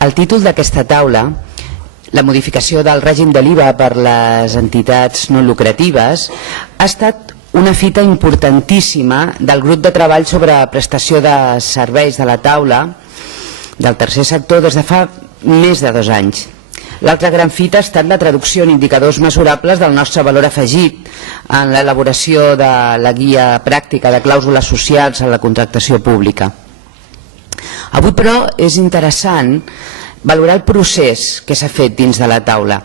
El títol d'aquesta taula, la modificació del règim de l'IVA per les entitats no lucratives, ha estat una fita importantíssima del grup de treball sobre prestació de serveis de la taula del tercer sector des de fa més de 2 anys. L'altra gran fita ha estat la traducció en indicadors mesurables del nostre valor afegit en l'elaboració de la guia pràctica de clàusules socials en la contractació pública. Avui, però, és interessant valorar el procés que s'ha fet dins de la taula.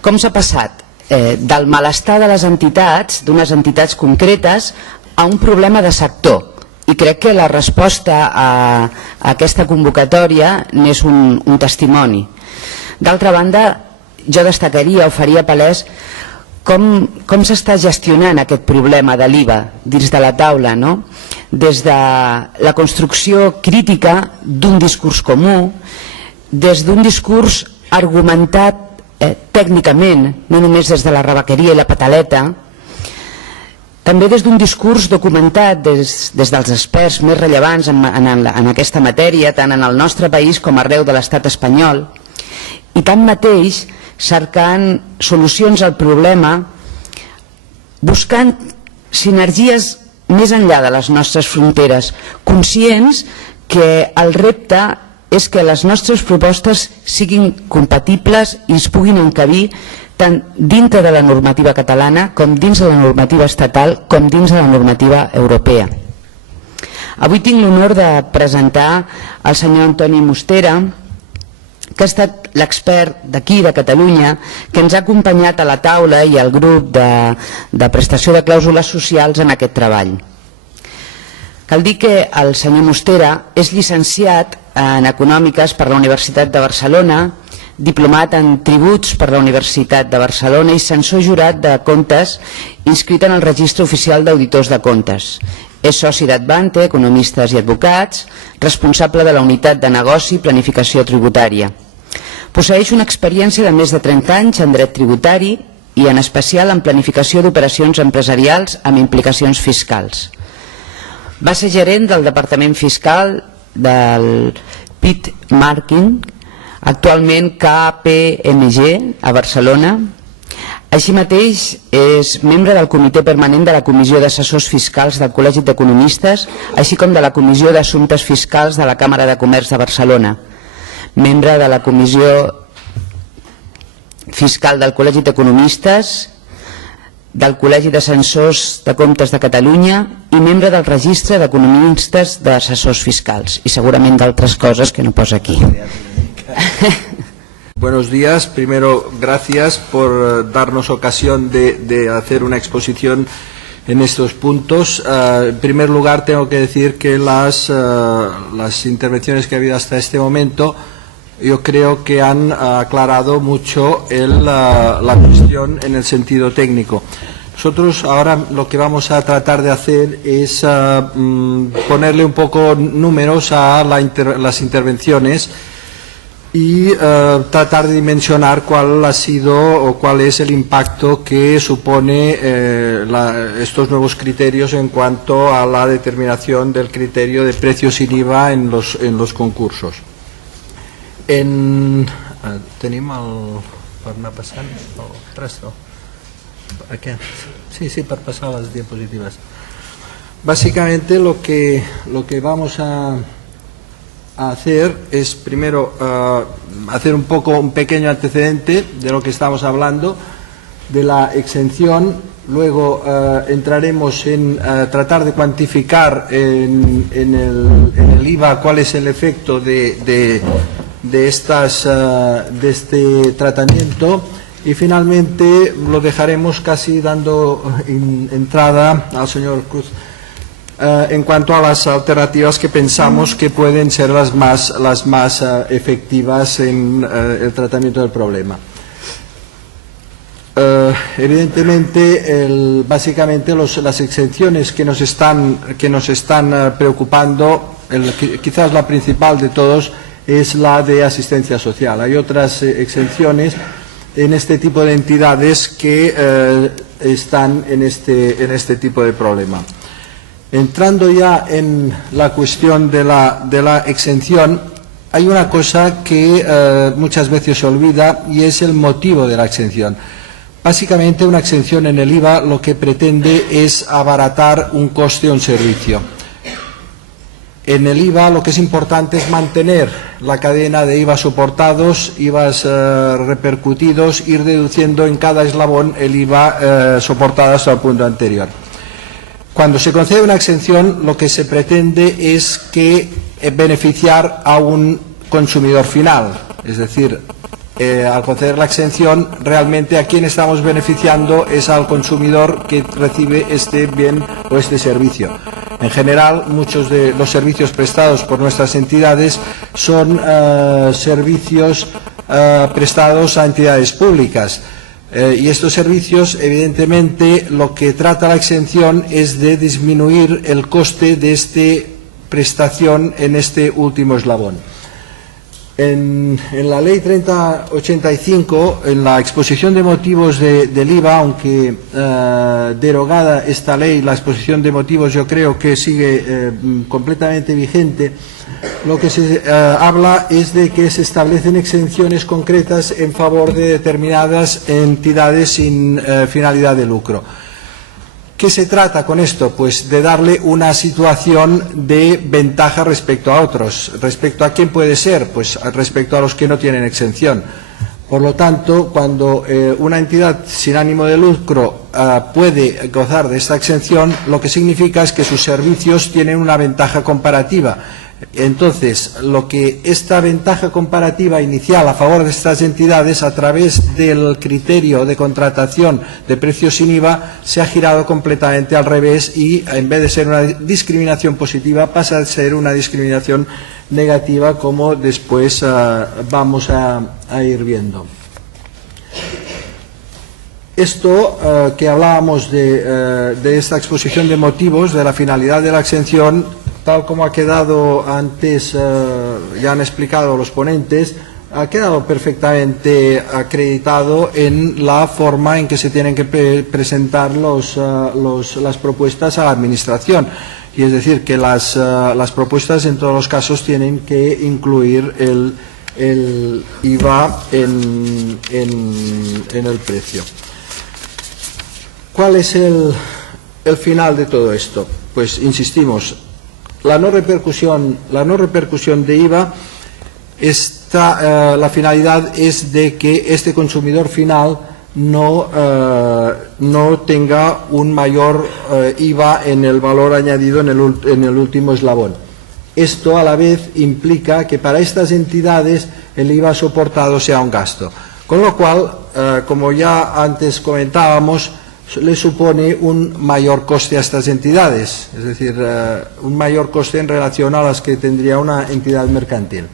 Com s'ha passat del malestar de les entitats, d'unes entitats concretes, a un problema de sector. I crec que la resposta a aquesta convocatòria n'és un testimoni. D'altra banda, jo destacaria o faria palès com s'està gestionant aquest problema de l'IVA dins de la taula, no? Des de la construcció crítica d'un discurs comú, des d'un discurs argumentat tècnicament, no només des de la rebequeria i la pataleta, també des d'un discurs documentat des dels experts més rellevants en aquesta matèria, tant en el nostre país com arreu de l'estat espanyol, i tanmateix cercant solucions al problema, buscant sinergies més enllà de les nostres fronteres, conscients que el repte és que les nostres propostes siguin compatibles i es puguin encabir tant dintre de la normativa catalana com dins de la normativa estatal com dins de la normativa europea. Avui tinc l'honor de presentar el senyor Antoni Mostera, que ha estat l'expert d'aquí, de Catalunya, que ens ha acompanyat a la taula i al grup de prestació de clàusules socials en aquest treball. Cal dir que el senyor Mostera és llicenciat en Econòmiques per la Universitat de Barcelona, diplomat en Tributs per la Universitat de Barcelona i censor jurat de comptes inscrit en el Registre Oficial d'Auditors de Comptes. És soci d'Advante, Economistes i Advocats, responsable de la Unitat de Negoci i Planificació Tributària. Posseeix una experiència de més de 30 anys en dret tributari i en especial en planificació d'operacions empresarials amb implicacions fiscals. Va ser gerent del Departament Fiscal del Pitt Marking, actualment KPMG a Barcelona. Així mateix és membre del Comitè Permanent de la Comissió d'Assessors Fiscals del Col·legi d'Economistes, així com de la Comissió d'Assumptes Fiscals de la Càmera de Comerç de Barcelona, membre de la Comissió Fiscal del Col·legi d'Economistes, del Col·legi d'Assessors de Comptes de Catalunya i membre del Registre d'Economistes d'Assessors Fiscals i segurament d'altres coses que no posa aquí. Buenos días. Primero, gracias por darnos ocasión de hacer una exposición en estos puntos. En primer lugar, tengo que decir que las intervenciones que ha habido hasta este momento yo creo que han aclarado mucho la cuestión en el sentido técnico. Nosotros ahora lo que vamos a tratar de hacer es ponerle un poco números a las intervenciones y tratar de dimensionar cuál ha sido o cuál es el impacto que supone estos nuevos criterios en cuanto a la determinación del criterio de precios sin IVA en los concursos. Tenim per anar passant el resto? Sí, per pasar las diapositivas. Básicamente lo que vamos a hacer es primero hacer un pequeño antecedente de lo que estamos hablando, de la exención. Luego entraremos en tratar de cuantificar en el IVA cuál es el efecto de este tratamiento y finalmente lo dejaremos casi dando entrada al señor Cruz en cuanto a las alternativas que pensamos que pueden ser las más efectivas en el tratamiento del problema. Evidentemente, básicamente las exenciones que nos están preocupando, quizás la principal de todos, es la de asistencia social. Hay otras exenciones en este tipo de entidades que están en este tipo de problema. Entrando ya en la cuestión de la exención, hay una cosa que muchas veces se olvida y es el motivo de la exención. Básicamente, una exención en el IVA lo que pretende es abaratar un coste o un servicio. En el IVA lo que es importante es mantener la cadena de IVA soportados, IVAs repercutidos, ir deduciendo en cada eslabón el IVA soportado hasta el punto anterior. Cuando se concede una exención, lo que se pretende es beneficiar a un consumidor final, es decir, al conceder la exención, realmente a quien estamos beneficiando es al consumidor que recibe este bien o este servicio. En general, muchos de los servicios prestados por nuestras entidades son servicios prestados a entidades públicas. Y estos servicios, evidentemente, lo que trata la exención es de disminuir el coste de esta prestación en este último eslabón. En la Ley 3085, en la exposición de motivos del IVA, aunque derogada esta ley, la exposición de motivos yo creo que sigue completamente vigente, lo que se habla es de que se establecen exenciones concretas en favor de determinadas entidades sin finalidad de lucro. ¿Qué se trata con esto? Pues de darle una situación de ventaja respecto a otros. ¿Respecto a quién puede ser? Pues respecto a los que no tienen exención. Por lo tanto, cuando una entidad sin ánimo de lucro puede gozar de esta exención, lo que significa es que sus servicios tienen una ventaja comparativa. Entonces, lo que esta ventaja comparativa inicial a favor de estas entidades, a través del criterio de contratación de precios sin IVA, se ha girado completamente al revés y, en vez de ser una discriminación positiva, pasa a ser una discriminación negativa, como después vamos a ir viendo. Esto que hablábamos de esta exposición de motivos, de la finalidad de la exención, tal como ha quedado antes, ya han explicado los ponentes, ha quedado perfectamente acreditado en la forma en que se tienen que presentar las propuestas a la Administración. Y es decir, que las propuestas en todos los casos tienen que incluir el IVA en el precio. ¿Cuál es el final de todo esto? Pues insistimos, la no repercusión de IVA, la finalidad es de que este consumidor final no tenga un mayor IVA en el valor añadido en el último eslabón. Esto a la vez implica que para estas entidades el IVA soportado sea un gasto, con lo cual, como ya antes comentábamos, le supone un mayor coste a estas entidades, es decir, un mayor coste en relación a las que tendría una entidad mercantil.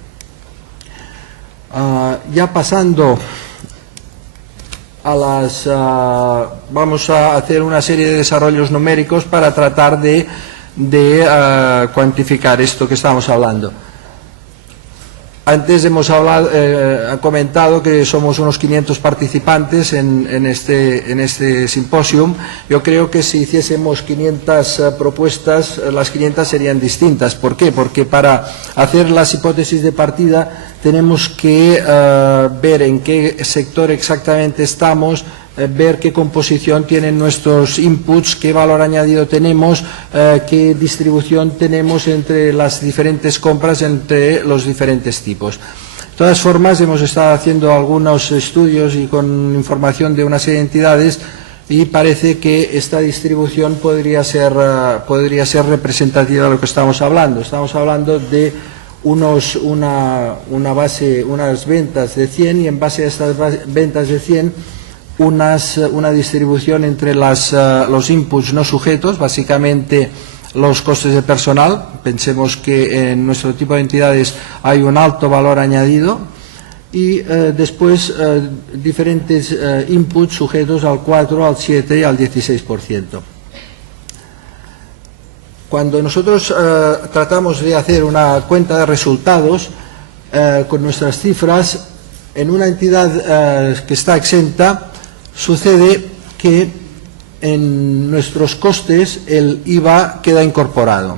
Ya pasando a vamos a hacer una serie de desarrollos numéricos para tratar de cuantificar esto que estamos hablando. Antes hemos comentado que somos unos 500 participantes en este simposium. Yo creo que si hiciésemos 500 propuestas, las 500 serían distintas. ¿Por qué? Porque para hacer las hipótesis de partida tenemos que ver en qué sector exactamente estamos, ver qué composición tienen nuestros inputs, qué valor añadido tenemos, qué distribución tenemos entre las diferentes compras, entre los diferentes tipos. De todas formas, hemos estado haciendo algunos estudios y con información de una serie de entidades, y parece que esta distribución podría ser representativa de lo que estamos hablando. Estamos hablando de unas ventas de 100, y en base a estas ventas de 100 una distribución entre los inputs no sujetos, básicamente los costes de personal. Pensemos que en nuestro tipo de entidades hay un alto valor añadido, y después diferentes inputs sujetos al 4, al 7 y al 16%. Cuando nosotros tratamos de hacer una cuenta de resultados con nuestras cifras, en una entidad que está exenta, sucede que en nuestros costes el IVA queda incorporado.